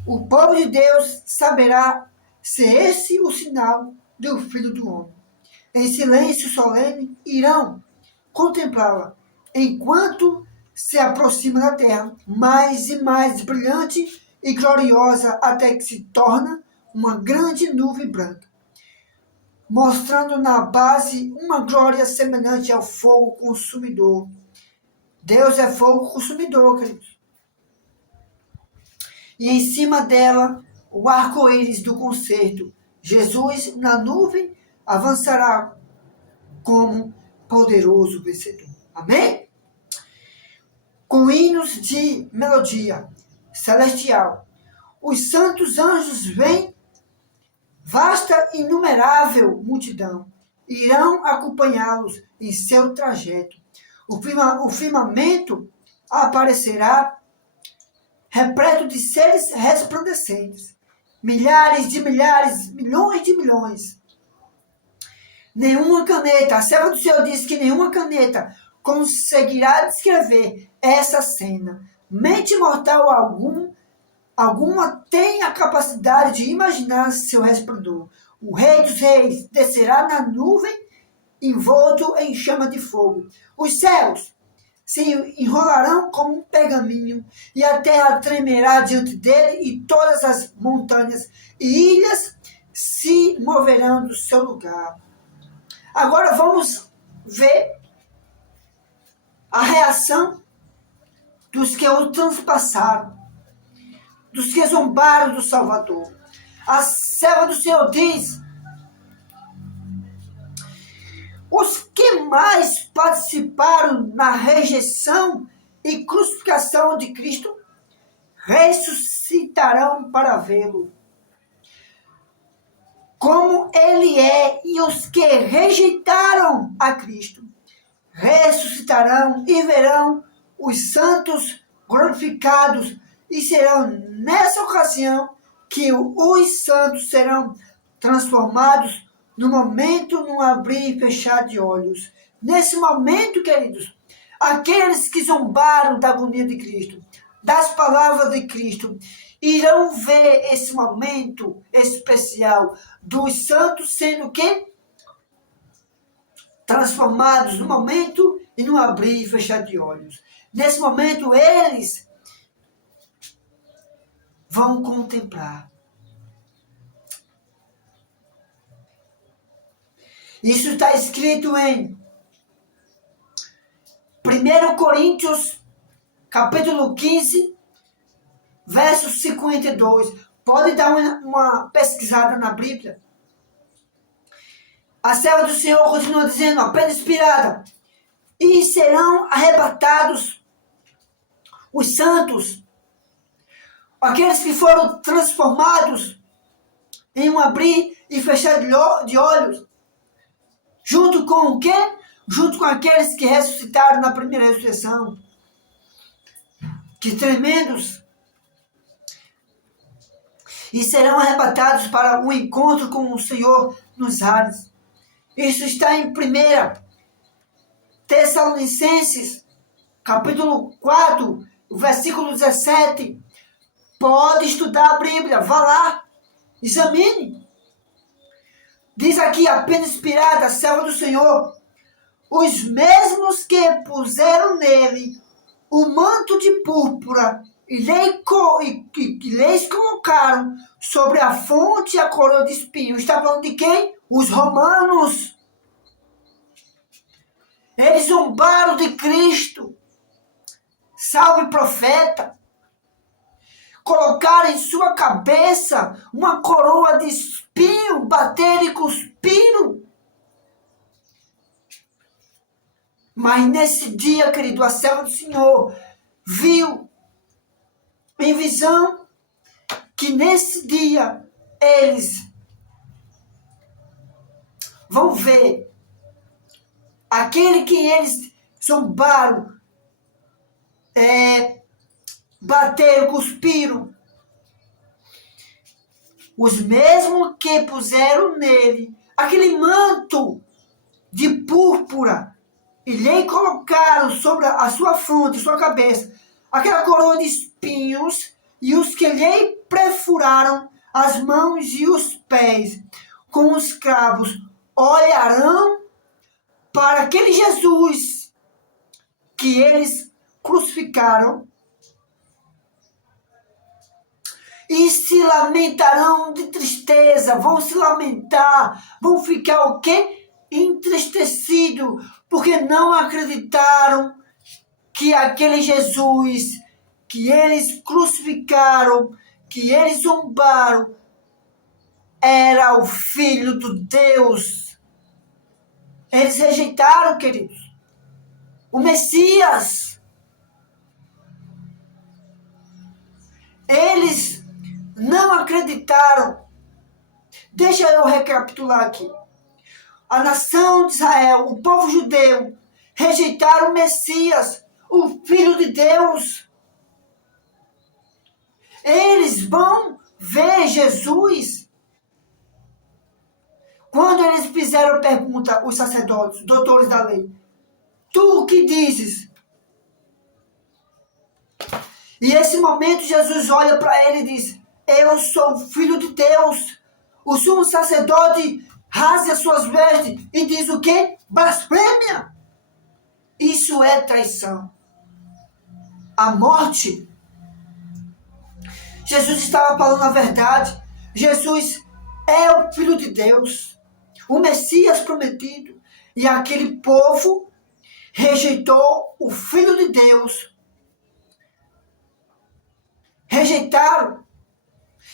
O povo de Deus saberá se esse o sinal do Filho do Homem. Em silêncio solene irão contemplá-la, enquanto se aproxima da terra, mais e mais brilhante e gloriosa, até que se torna uma grande nuvem branca, mostrando na base uma glória semelhante ao fogo consumidor. Deus é fogo consumidor, queridos. E em cima dela, o arco-íris do concerto. Jesus, na nuvem, avançará como poderoso vencedor. Amém? Com hinos de melodia celestial, os santos anjos vêm, vasta e inumerável multidão, irão acompanhá-los em seu trajeto. O firmamento aparecerá repleto de seres resplandecentes, milhares de milhares, milhões de milhões. Nenhuma caneta, a serva do Senhor diz que nenhuma caneta conseguirá descrever essa cena. Mente mortal alguma tem a capacidade de imaginar seu resplendor. O Rei dos Reis descerá na nuvem, envolto em chama de fogo. Os céus se enrolarão como um pergaminho, e a terra tremerá diante dele, e todas as montanhas e ilhas se moverão do seu lugar. Agora vamos ver a reação dos que o transpassaram, dos que zombaram do Salvador. A serva do Senhor diz: os que mais participaram na rejeição e crucificação de Cristo ressuscitarão para vê-lo como ele é, e os que rejeitaram a Cristo ressuscitarão e verão os santos glorificados, e serão nessa ocasião que os santos serão transformados no momento, num abrir e fechar de olhos. Nesse momento, queridos, aqueles que zombaram da agonia de Cristo, das palavras de Cristo, irão ver esse momento especial dos santos sendo que transformados no momento e no abrir e fechar de olhos. Nesse momento, eles vão contemplar. Isso está escrito em 1 Coríntios, capítulo 15, verso 52. Pode dar uma pesquisada na Bíblia. A serva do Senhor continua dizendo, apenas inspirada: e serão arrebatados os santos, aqueles que foram transformados em um abrir e fechar de olhos, junto com o quê? Junto com aqueles que ressuscitaram na primeira ressurreição. Que tremendos! E serão arrebatados para o encontro com o Senhor nos ares. Isso está em 1 Tessalonicenses, capítulo 4, versículo 17. Pode estudar a Bíblia, vá lá, examine. Diz aqui, apenas inspirada, a serva do Senhor: os mesmos que puseram nele o manto de púrpura e lhes colocaram sobre a fonte a coroa de espinhos. Está falando de quem? Os romanos. Eles zombaram de Cristo. Salve profeta. Colocaram em sua cabeça uma coroa de espinho, bateram e cuspiram. Mas nesse dia, querido, a serva do Senhor viu em visão que nesse dia eles vão ver aquele que eles zombaram, bateram, cuspiram. Os mesmos que puseram nele aquele manto de púrpura e lhe colocaram sobre a sua fronte, sua cabeça, aquela coroa de espinhos, e os que lhe perfuraram as mãos e os pés com os cravos olharão para aquele Jesus que eles crucificaram e se lamentarão de tristeza, vão se lamentar, vão ficar o quê? Entristecido, porque não acreditaram que aquele Jesus que eles crucificaram, que eles zombaram, era o Filho do Deus. Eles rejeitaram, queridos, o Messias. Eles não acreditaram. Deixa eu recapitular aqui. A nação de Israel, o povo judeu, rejeitaram o Messias, o Filho de Deus. Eles vão ver Jesus. Quando eles fizeram a pergunta, os sacerdotes, doutores da lei, tu o que dizes? E nesse momento Jesus olha para ele e diz, eu sou o Filho de Deus. O sumo sacerdote rasga suas vestes e diz o quê? Blasfêmia. Isso é traição. A morte. Jesus estava falando a verdade. Jesus é o Filho de Deus, o Messias prometido. E aquele povo rejeitou o Filho de Deus. Rejeitaram.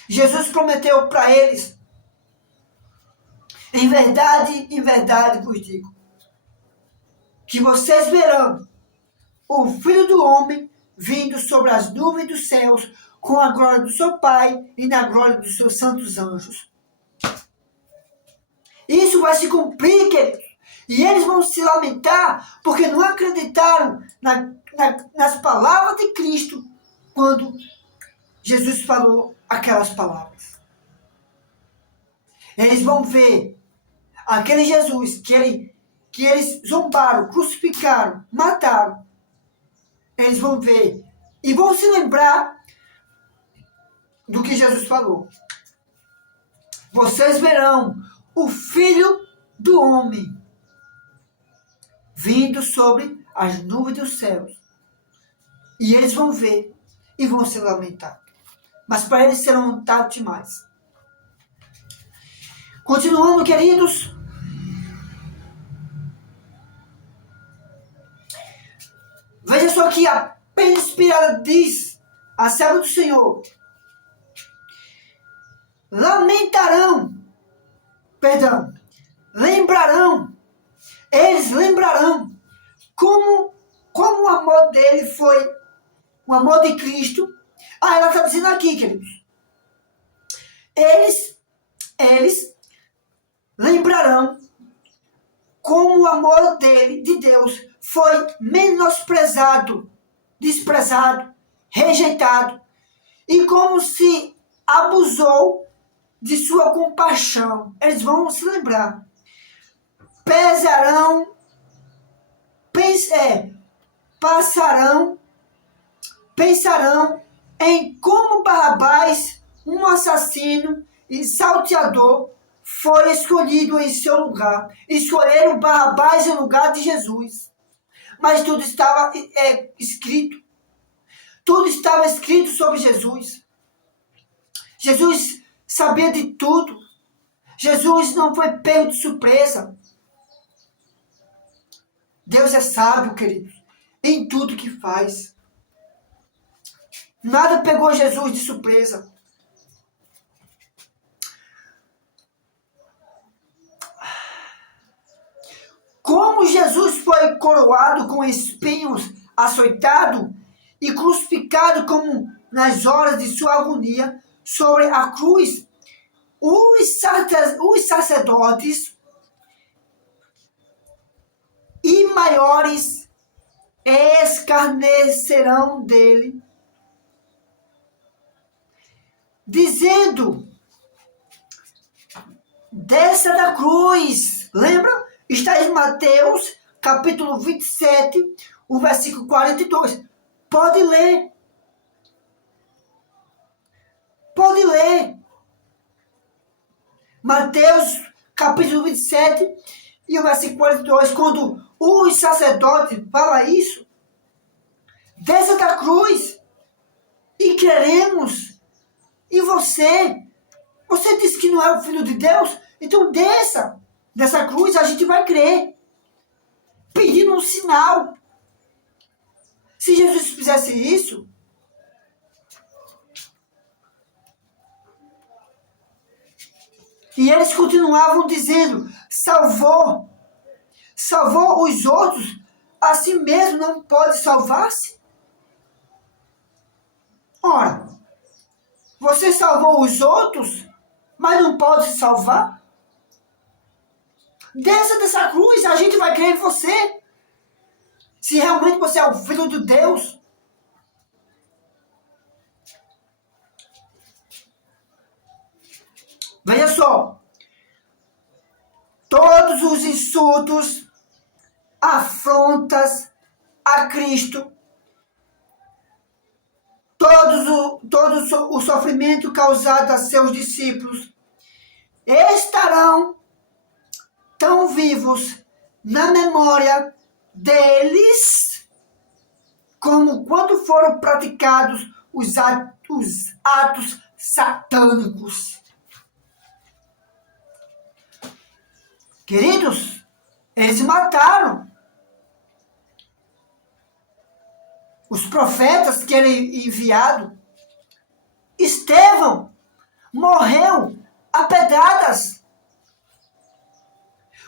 Jesus prometeu para eles, em verdade vos digo, que vocês verão o Filho do Homem vindo sobre as nuvens dos céus com a glória do seu Pai e na glória dos seus santos anjos. Isso vai se cumprir, queridos. E eles vão se lamentar porque não acreditaram nas palavras de Cristo quando Jesus falou aquelas palavras. Eles vão ver aquele Jesus que eles zombaram, crucificaram, mataram. Eles vão ver e vão se lembrar do que Jesus falou. Vocês verão o Filho do Homem vindo sobre as nuvens dos céus. E eles vão ver e vão se lamentar. Mas para eles serão tarde demais. Continuando, queridos. Veja só que a pena inspirada diz a serva do Senhor. Lembrarão, eles lembrarão como o amor dele foi o amor de Cristo. Ela está dizendo aqui, queridos. Eles lembrarão como o amor dele, de Deus, foi menosprezado, desprezado, rejeitado, e como se abusou de sua compaixão. Eles vão se lembrar. Pensarão em como Barrabás, um assassino e salteador, foi escolhido em seu lugar. Escolheram Barrabás em lugar de Jesus. Mas tudo estava escrito. Tudo estava escrito sobre Jesus. Jesus sabia de tudo. Jesus não foi pego de surpresa. Deus é sábio, queridos, em tudo que faz. Nada pegou Jesus de surpresa. Como Jesus foi coroado com espinhos, açoitado e crucificado como nas horas de sua agonia sobre a cruz, os sacerdotes e maiores escarnecerão dele, dizendo: desça da cruz. Lembra? Está em Mateus, capítulo 27, o versículo 42. Pode ler. Pode ler. Mateus, capítulo 27, e o versículo 42, quando os sacerdotes falam isso: desça da cruz e creremos. E você disse que não é o Filho de Deus? Então desça dessa cruz, a gente vai crer. Pedindo um sinal. Se Jesus fizesse isso, e eles continuavam dizendo: salvou os outros, assim mesmo não pode salvar-se? Ora, você salvou os outros, mas não pode se salvar? Desça dessa cruz, a gente vai crer em você. Se realmente você é o Filho de Deus. Veja só. Todos os insultos, afrontas a Cristo, todo o sofrimento causado a seus discípulos estarão tão vivos na memória deles como quando foram praticados os atos satânicos. Queridos, eles mataram os profetas que eram enviados. Estevão morreu a pedradas.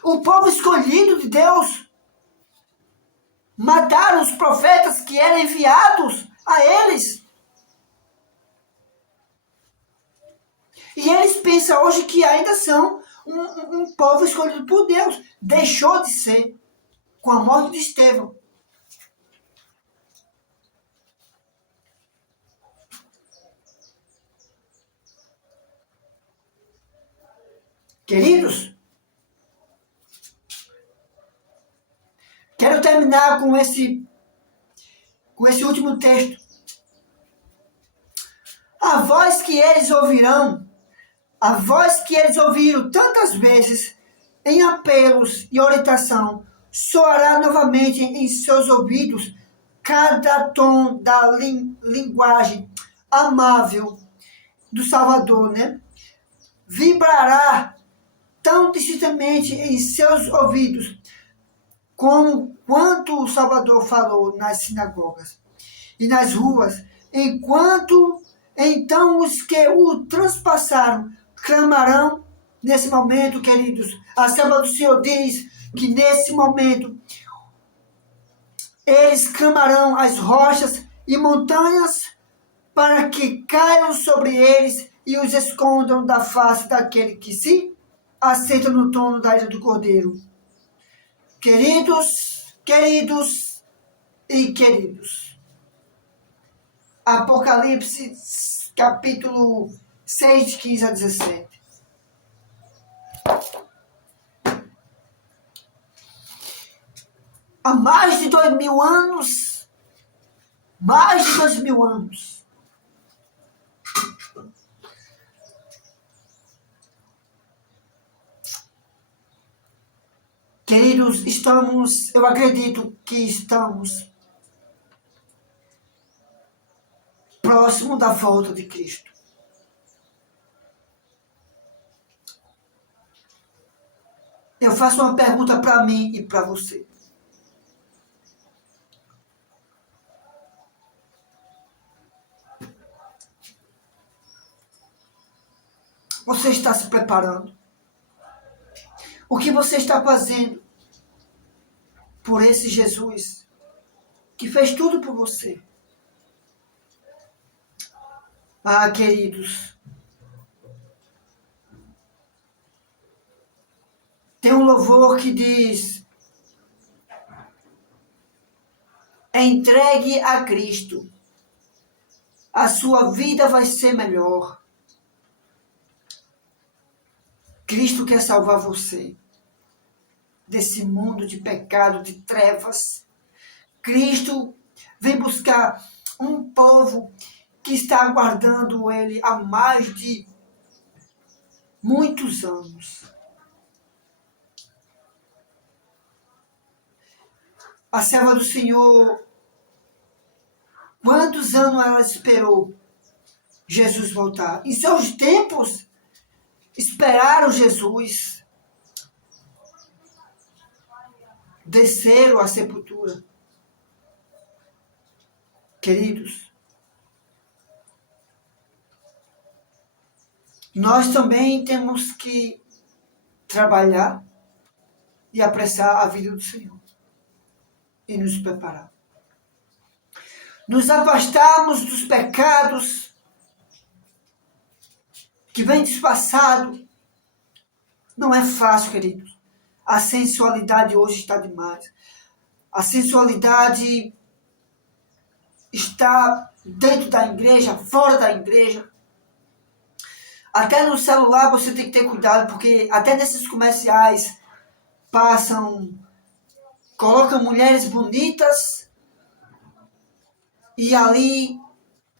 O povo escolhido de Deus mataram os profetas que eram enviados a eles. E eles pensam hoje que ainda são um povo escolhido por Deus. Deixou de ser com a morte de Estevão. Queridos, quero terminar com esse último texto. A voz que eles ouvirão, a voz que eles ouviram tantas vezes em apelos e orientação, soará novamente em seus ouvidos cada tom da linguagem amável do Salvador, né? Vibrará tão distintamente em seus ouvidos como quanto o Salvador falou nas sinagogas e nas ruas, enquanto então os que o transpassaram clamarão nesse momento, queridos. A Palavra do Senhor diz que nesse momento eles clamarão as rochas e montanhas para que caiam sobre eles e os escondam da face daquele que se assenta no trono da ira do Cordeiro. Queridos e queridos, Apocalipse, capítulo 6, 15 a 17. Há mais de 2000 anos, queridos, eu acredito que estamos próximo da volta de Cristo. Eu faço uma pergunta para mim e para você. Você está se preparando? O que você está fazendo por esse Jesus que fez tudo por você? Ah, queridos, tem um louvor que diz: entregue a Cristo. A sua vida vai ser melhor. Cristo quer salvar você desse mundo de pecado, de trevas. Cristo vem buscar um povo que está aguardando Ele há mais de muitos anos. A serva do Senhor, quantos anos ela esperou Jesus voltar? Em seus tempos, esperaram Jesus, desceram à sepultura. Queridos, nós também temos que trabalhar e apressar a vida do Senhor e nos preparar. Nos afastarmos dos pecados que vem disfarçado. Não é fácil, queridos. A sensualidade hoje está demais. A sensualidade está dentro da igreja, fora da igreja. Até no celular você tem que ter cuidado, porque até nesses comerciais colocam mulheres bonitas e ali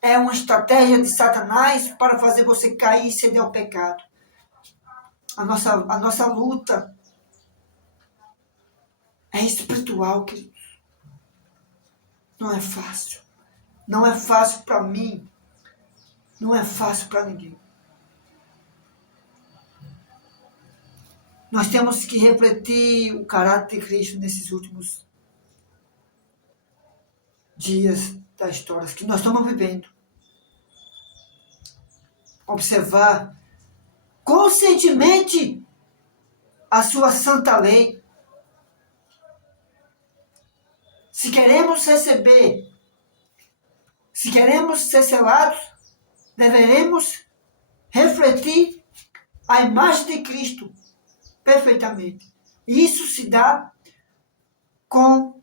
é uma estratégia de Satanás para fazer você cair e ceder ao pecado. A nossa luta é espiritual, queridos. Não é fácil. Não é fácil para mim. Não é fácil para ninguém. Nós temos que refletir o caráter de Cristo nesses últimos dias da história que nós estamos vivendo. Observar conscientemente a sua santa lei. Se queremos receber, se queremos ser selados, deveremos refletir a imagem de Cristo perfeitamente. Isso se dá com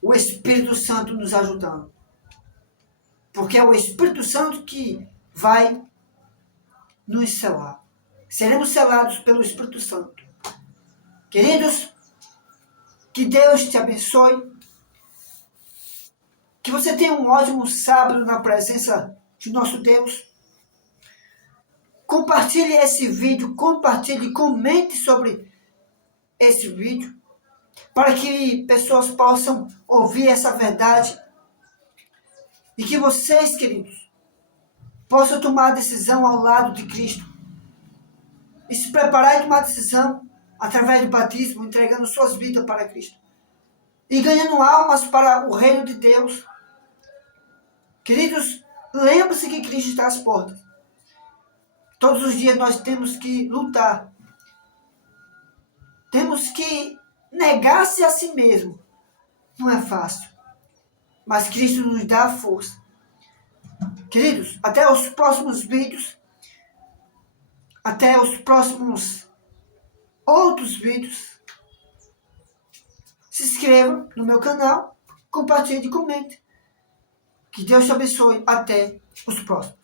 o Espírito Santo nos ajudando. Porque é o Espírito Santo que vai nos selar. Seremos selados pelo Espírito Santo. Queridos, que Deus te abençoe. Que você tenha um ótimo sábado na presença de nosso Deus. Compartilhe esse vídeo, comente sobre esse vídeo, para que pessoas possam ouvir essa verdade e que vocês, queridos, possam tomar a decisão ao lado de Cristo e se preparar e tomar a decisão através do batismo, entregando suas vidas para Cristo e ganhando almas para o reino de Deus. Queridos, lembre-se que Cristo está às portas. Todos os dias nós temos que lutar. Temos que negar-se a si mesmo. Não é fácil. Mas Cristo nos dá a força. Queridos, até os próximos vídeos. Até os próximos outros vídeos. Se inscreva no meu canal. Compartilhe e comente. Que Deus te abençoe. Até os próximos.